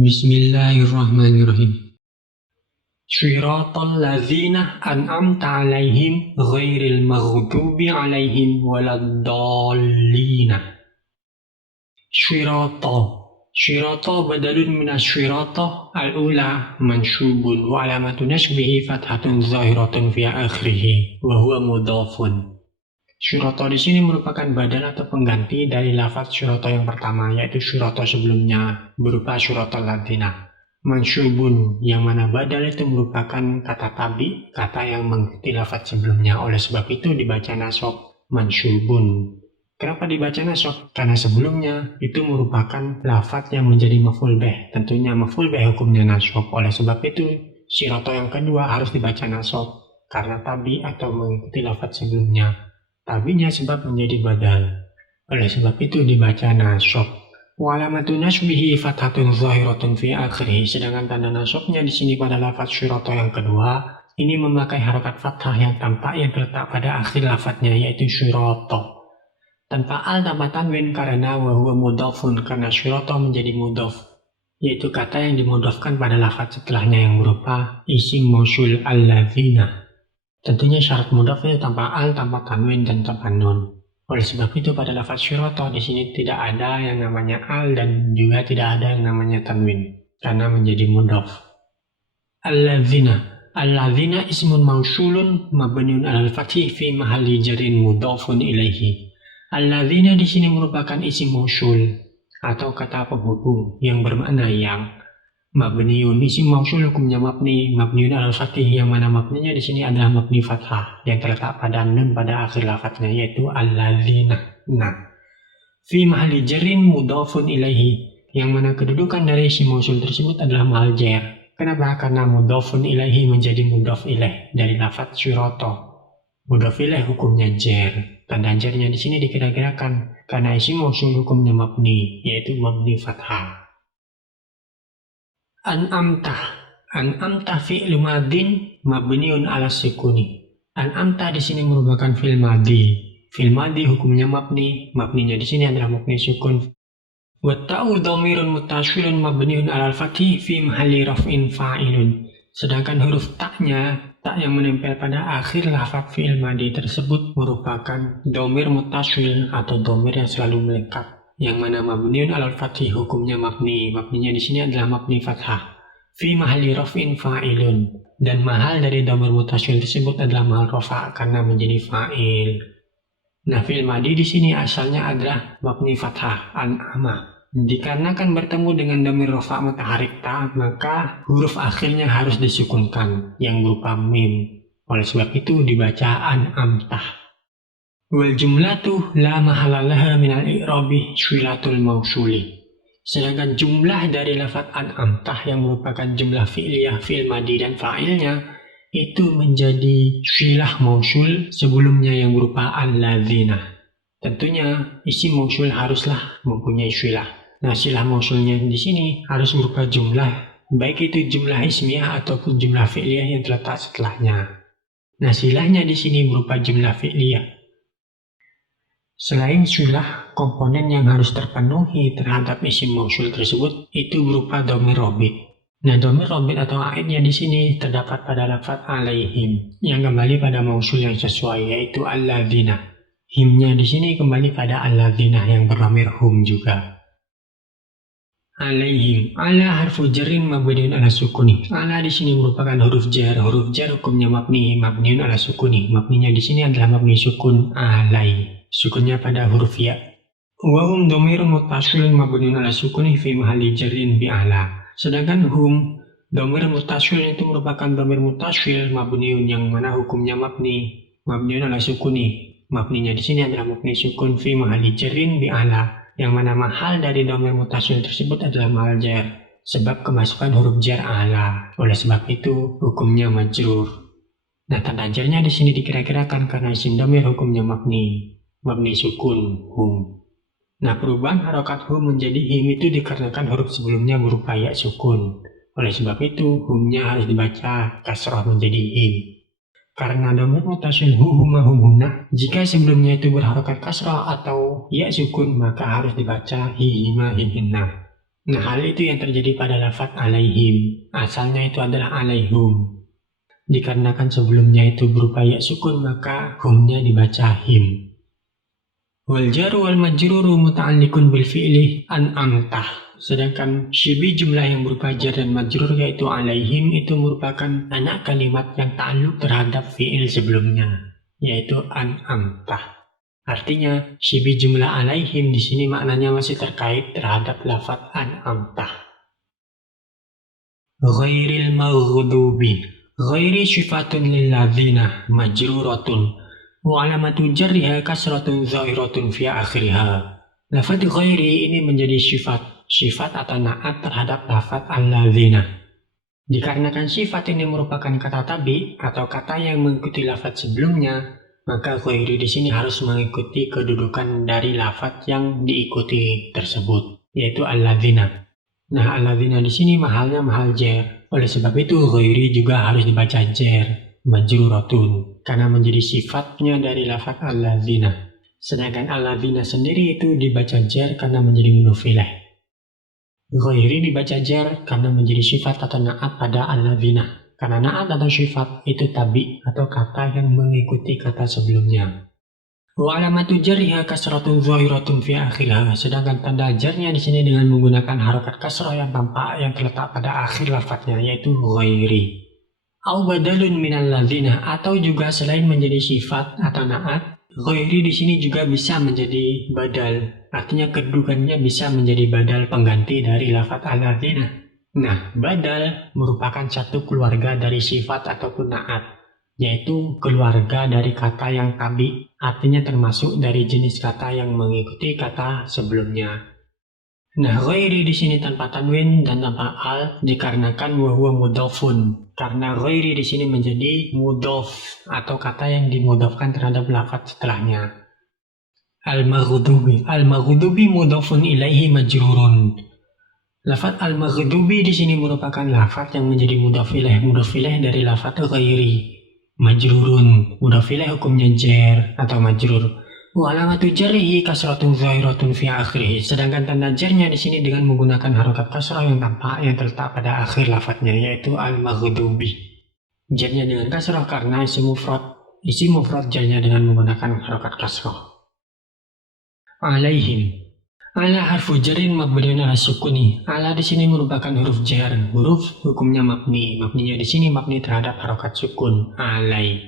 Bismillahirrahmanirrahim. Shiratal ladzina an'amta 'alaihim ghairil maghdubi 'alaihim waladdallin. Shirata badalun minas shirata al-ula mansyubun wa alamatu nasbihi fathatun zahiratun fi akhirih wa huwa mudhafun. Shirata di sini merupakan badal atau pengganti dari lafaz shirata yang pertama, yaitu shirata sebelumnya berupa shiratal ladzina. Mansyubun, yang mana badal itu merupakan kata tabi, kata yang mengikuti lafaz sebelumnya. Oleh sebab itu dibaca nasab mansyubun. Kenapa dibaca nasab? Karena sebelumnya itu merupakan lafaz yang menjadi maf'ul bih. Tentunya maf'ul bih hukumnya nasab. Oleh sebab itu shirata yang kedua harus dibaca nasab karena tabi atau mengikuti lafaz sebelumnya. Tabinya sebab menjadi badal. Oleh sebab itu dibaca nasab. Wa alamatu nasbihi fathatun zahiratun fi akhirih. Sedangkan tanda nasabnya di sini pada lafaz shirata yang kedua ini memakai harokat fathah yang tampak yang terletak pada akhir lafaznya, yaitu shirata. Tanpa al tanpa tanwin karena wa huwa mudhafun, karena shirata menjadi mudhaf, yaitu kata yang dimudhafkan pada lafaz setelahnya yang berupa isim mausul alladzina. Tentunya syarat mudhaf itu tanpa al, tanpa tanwin, dan tanpa nun. Oleh sebab itu pada lafaz shirata di sini tidak ada yang namanya al dan juga tidak ada yang namanya tanwin karena menjadi mudhaf. Alladzina ismun mausulun mabniun 'alal fathi fi mahalli jarrin mudhafun ilaihi. Alladzina di sini merupakan isim mausul atau kata penghubung yang bermakna yang. Mabniun, isim mausul hukumnya mabniun alal fathih, yang mana mabninya di sini adalah mabni fathah yang terletak pada nun pada akhir lafadznya, yaitu alladzina. Nah, fi mahalli jarrin mudhafun ilaihi, yang mana kedudukan dari isim mausul tersebut adalah mahal jar. Kenapa? Karena mudhafun ilaihi menjadi mudhaf ilaih dari lafadz shirata. Mudhaf ilaih hukumnya jar. Tanda jarnya di sini dikira-kirakan karena isim mausul hukumnya mabni, yaitu mabni fathah. An'amta fi'lu madin mabniun 'ala sukuni. An'amta di sini merupakan fi'il madhi. Fi'il madhi hukumnya mabni, mabninya di sini adalah mabni sukun. Wa ta'u dhamirun muttasilun mabniun 'alal fathi fi mahalli raf'in fa'ilun. Sedangkan huruf taknya, tak yang menempel pada akhir lafaz fi'il madhi tersebut merupakan dhamir muttasil atau dhamir yang selalu melekat, yang mana mabniun 'alal fathi hukumnya mabni, mabninya di sini adalah mabni fathah. Fi mahalli raf'in fa'ilun, dan mahal dari dhamir muttasil tersebut adalah mahal rafa karena menjadi fa'il. Nah, fi'il madhi di sini asalnya adalah mabni fathah an'ama. Dikarenakan bertemu dengan dhamir rafa mutaharrik ta, maka huruf akhirnya harus disukunkan yang berupa mim. Oleh sebab itu dibaca an'amtah. Wal jumlatu la mahala laha minal i'rabi syilatul mausuli. Sedangkan jumlah dari lafaz an'amtah yang merupakan jumlah fi'liyah, fi'il madhi dan fa'ilnya itu menjadi syilah mausul sebelumnya yang berupa alladzina. Tentunya isim mausul haruslah mempunyai syilah. Nah, syilah mausulnya di sini harus berupa jumlah, baik itu jumlah ismiyah ataupun jumlah fi'liyah yang terletak setelahnya. Nah, silahnya di sini berupa jumlah fi'liyah. Selain syilah, komponen yang harus terpenuhi terhadap isim mausul tersebut itu berupa dhamir robit. Nah, dhamir robit atau aidnya di sini terdapat pada lafaz alaihim yang kembali pada mausul yang sesuai, yaitu alladzina. Himnya di sini kembali pada alladzina yang berdhamir hum juga. Alaihim, ala harfu jarrin mabniun ala sukuni. Ala di sini merupakan huruf jar. Huruf jar hukumnya mabni, mabniun ala sukuni. Mabninya di sini adalah mabni sukun alai. Sukunnya pada huruf ya. Wa hum dhamirun muttasilun mabniun 'ala sukuni fi mahalli jarrin bi ala. Sedangkan hum dhamir muttasil itu merupakan dhamir muttasil mabniun yang mana hukumnya mabni, mabniun 'ala sukuni. Mabninya di sini adalah mabni sukun fi mahalli jarrin bi ala, yang mana mahal dari dhamir muttasil tersebut adalah mahal jar sebab kemasukan huruf jar ala. Oleh sebab itu hukumnya majrur. Nah, tanda jarnya di sini dikira-kirakan karena isim dhamir hukumnya mabni sukun hum. Nah, perubahan harokat hum menjadi him itu dikarenakan huruf sebelumnya berupa ya sukun. Oleh sebab itu humnya harus dibaca kasrah menjadi him. Karena dhamir muttasil huma humuna, jika sebelumnya itu berharokat kasrah atau ya sukun, maka harus dibaca hihima hihinna. Nah, hal itu yang terjadi pada lafaz alaihim. Asalnya itu adalah alaihum. Dikarenakan sebelumnya itu berupa ya sukun, maka humnya dibaca him. Wal jaru wal majruru muta'alliqun bil fi'li an'amta. Sedangkan syibi jumlah yang berupa jar dan majrur yaitu alaihim itu merupakan anak kalimat yang ta'alluq terhadap fi'il sebelumnya, yaitu an'amta. Artinya, syibi jumlah alaihim di sini maknanya masih terkait terhadap lafaz an'amta. Ghairil maghdubi. Ghairi syifatun lilladzina majruratun. Wa alamatu jarriha kasratun zahiratun fi akhiriha. Lafaz ghairi ini menjadi sifat atau na'at terhadap lafaz alladzina. Dikarenakan sifat ini merupakan kata tabi atau kata yang mengikuti lafaz sebelumnya, maka ghairi di sini harus mengikuti kedudukan dari lafaz yang diikuti tersebut, yaitu alladzina. Nah, alladzina di sini mahalnya mahal jar. Oleh sebab itu ghairi juga harus dibaca jar, majruratun, karena menjadi sifatnya dari lafaz alladzina. Sedangkan alladzina sendiri itu dibaca jar karena menjadi mudhof ilaih. Ghairi dibaca jar karena menjadi sifat atau na'at pada alladzina. Karena na'at atau sifat itu tabi atau kata yang mengikuti kata sebelumnya. Wa alamatu jarriha kasratun zahiratun fi akhiriha. Sedangkan tanda jarnya di sini dengan menggunakan harokat kasrah yang tampak yang terletak pada akhir lafadznya, yaitu ghairi. Au badalun minal ladzina, atau juga selain menjadi sifat atau na'at, ghairi di sini juga bisa menjadi badal. Artinya kedudukannya bisa menjadi badal pengganti dari lafaz alladzina. Nah, badal merupakan satu keluarga dari sifat ataupun na'at, yaitu keluarga dari kata yang tabi, artinya termasuk dari jenis kata yang mengikuti kata sebelumnya. Nah, ghairi di sini tanpa tanwin dan tanpa al dikarenakan huwa mudhofun. Karena ghairi di sini menjadi mudhof atau kata yang dimudhofkan terhadap lafaz setelahnya. Al-maghdubi mudhofun ilaihi majrurun. Lafaz al-maghdubi di sini merupakan lafaz yang menjadi mudhof ilaih dari lafaz ghairi. Majrurun, mudhof ilaih hukumnya jar atau majrur. Wa alamatu jarrihi kasratun zahiratun fi akhirih. Sedangkan tanda jarnya di sini dengan menggunakan harokat kasrah yang tampak yang terletak pada akhir lafadznya, yaitu al-maghdubi. Jarnya dengan kasrah karena isim mufrad jarnya dengan menggunakan harokat kasrah. Alaihim. Ala harfu jarin mabniun ala sukuni. Ala di sini merupakan huruf jar. Huruf hukumnya mabni. Mabninya di sini mabni terhadap harokat sukun. Alai.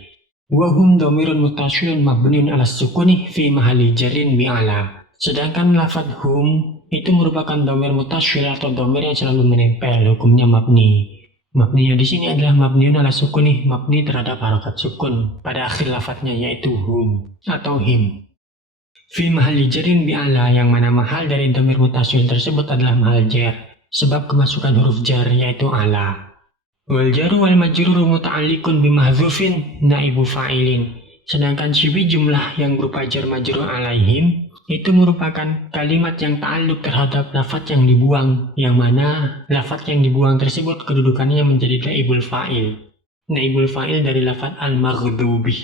Wa hum dhamirun muttasilun mabniun ala sukuni fi mahalli jarin bi ala. Sedangkan lafaz hum itu merupakan dhamir muttasil atau dhamir yang selalu menempel. Hukumnya mabni. Mabninya di sini adalah mabniun ala sukuni, mabni terhadap harokat sukun pada akhir lafaznya, yaitu hum atau him. Fi mahalli jarin bi'ala, yang mana mahal dari dhamir mutasil tersebut adalah mahal jar, sebab kemasukan huruf jar yaitu ala. Wal jaru wal majruru muta'alliqun bimahdzufin naibu fa'ilin. Sedangkan syibi jumlah yang berupa jar majrur alaihim itu merupakan kalimat yang ta'alluq terhadap lafaz yang dibuang, yang mana lafaz yang dibuang tersebut kedudukannya menjadi naibul fa'il. Naibul fa'il dari lafaz al-maghdubi,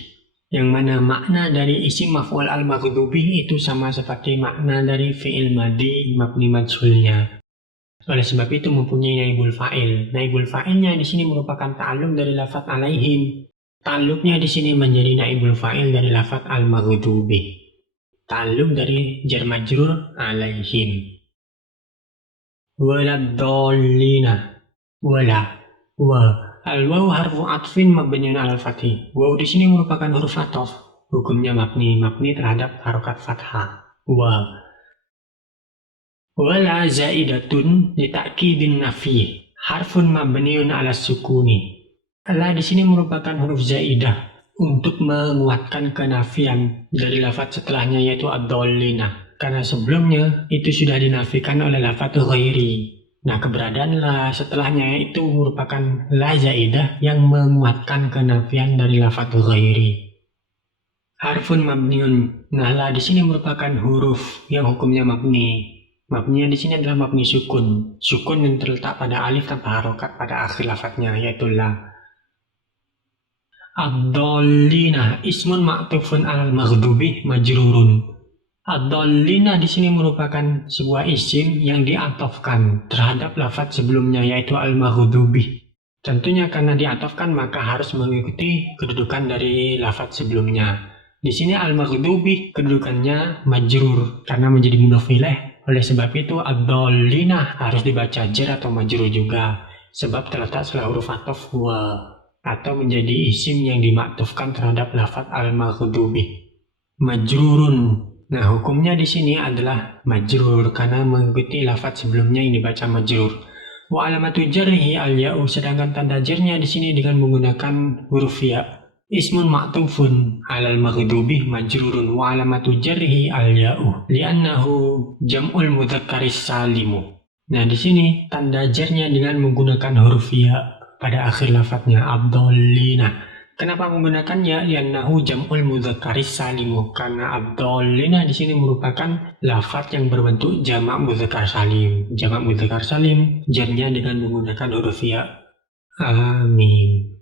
yang mana makna dari isim maf'ul al-maghdubi itu sama seperti makna dari fi'il madi mabni majhulnya. Oleh sebab itu mempunyai naibul fa'il. Naibul fa'ilnya di sini merupakan ta'alluq dari lafaz alaihim. Ta'alluqnya di sini menjadi naibul fa'il dari lafaz al-maghdubi. Ta'alluq dari jar majrur alaihim. Waladdallina. Wa. Al-waw harfu atfin mabniun alal fathih. Waw di sini merupakan huruf ataf. Hukumnya mabni terhadap harokat fathah. Wala zaidatun li ta'kidin nafi. Harfun mabniun ala sukuni. La di sini merupakan huruf zaidah untuk menguatkan kenafian dari lafaz setelahnya, yaitu ad-dallina. Karena sebelumnya itu sudah dinafikan oleh lafaz ghairi. Nah, keberadaan la setelahnya itu merupakan la zaidah yang menguatkan kenafian dari lafaz ghairi. Harfun mabniun. Nah, la di sini merupakan huruf yang hukumnya mabni. Mabninya di sini adalah mabni sukun. Sukun yang terletak pada alif tanpa harokat pada akhir lafaznya, yaitu la. Ad-dallina ismun ma'tufun alal maghdubi majrurun. Ad-dallina di sini merupakan sebuah isim yang diatofkan terhadap lafaz sebelumnya, yaitu al-maghdubi. Tentunya karena diatofkan maka harus mengikuti kedudukan dari lafaz sebelumnya. Di sini al-maghdubi kedudukannya majrur karena menjadi mudhof ilaih. Oleh sebab itu ad-dallina harus dibaca jar atau majrur juga, sebab terletak setelah huruf ataf wa, atau menjadi isim yang dimaktufkan terhadap lafaz al-maghdubi. Majrurun. Nah, hukumnya di sini adalah majrur karena mengikuti lafaz sebelumnya yang dibaca majrur. Wa alamatu jarrihi al-ya'u, sedangkan tanda jarnya di sini dengan menggunakan huruf ya. Ismun ma'tufun 'alal maghdubi majrurun wa alamatu jarrihi al-ya'u li'annahu jam'ul mudzakkaris salimu. Nah, di sini tanda jarnya dengan menggunakan huruf ya pada akhir lafadznya ad-dallina. Kenapa menggunakan ya? Li'annahu jam'ul mudzakkaris salimu, karena ad-dallina di sini merupakan lafaz yang berbentuk jamak mudzakkar salim. Jamak mudzakkar salim jarnya dengan menggunakan huruf ya. Amin.